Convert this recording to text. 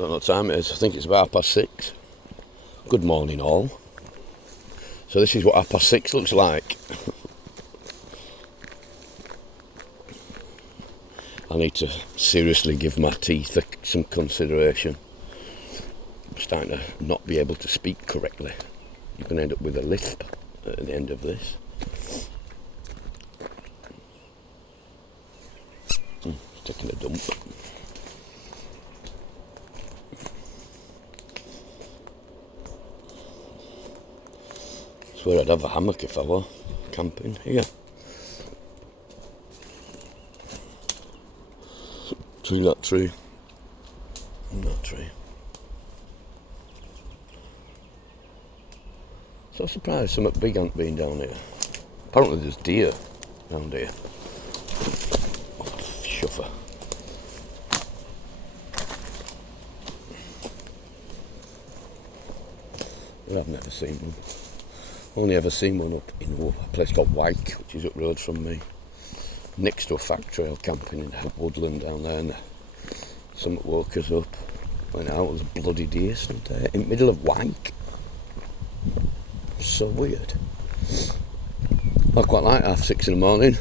don't know what time it is. I think it's about 6:30. Good morning all. So this is what 6:30 looks like. I need to seriously give my teeth some consideration. I'm starting to not be able to speak correctly. You can end up with a lisp at the end of this. Taking a dump. I swear I'd have a hammock if I were camping here. That tree. So surprised something big hasn't been down here. Apparently there's deer down here. Oh, shuffer. But I've never seen one. Only ever seen one up in a place called Wyke, which is up road from me. Next to a fact trail, camping in a woodland down there, and something woke us up. Went out, it was a bloody deer stood there in the middle of Wyke. So weird. I quite like 6:30 in the morning.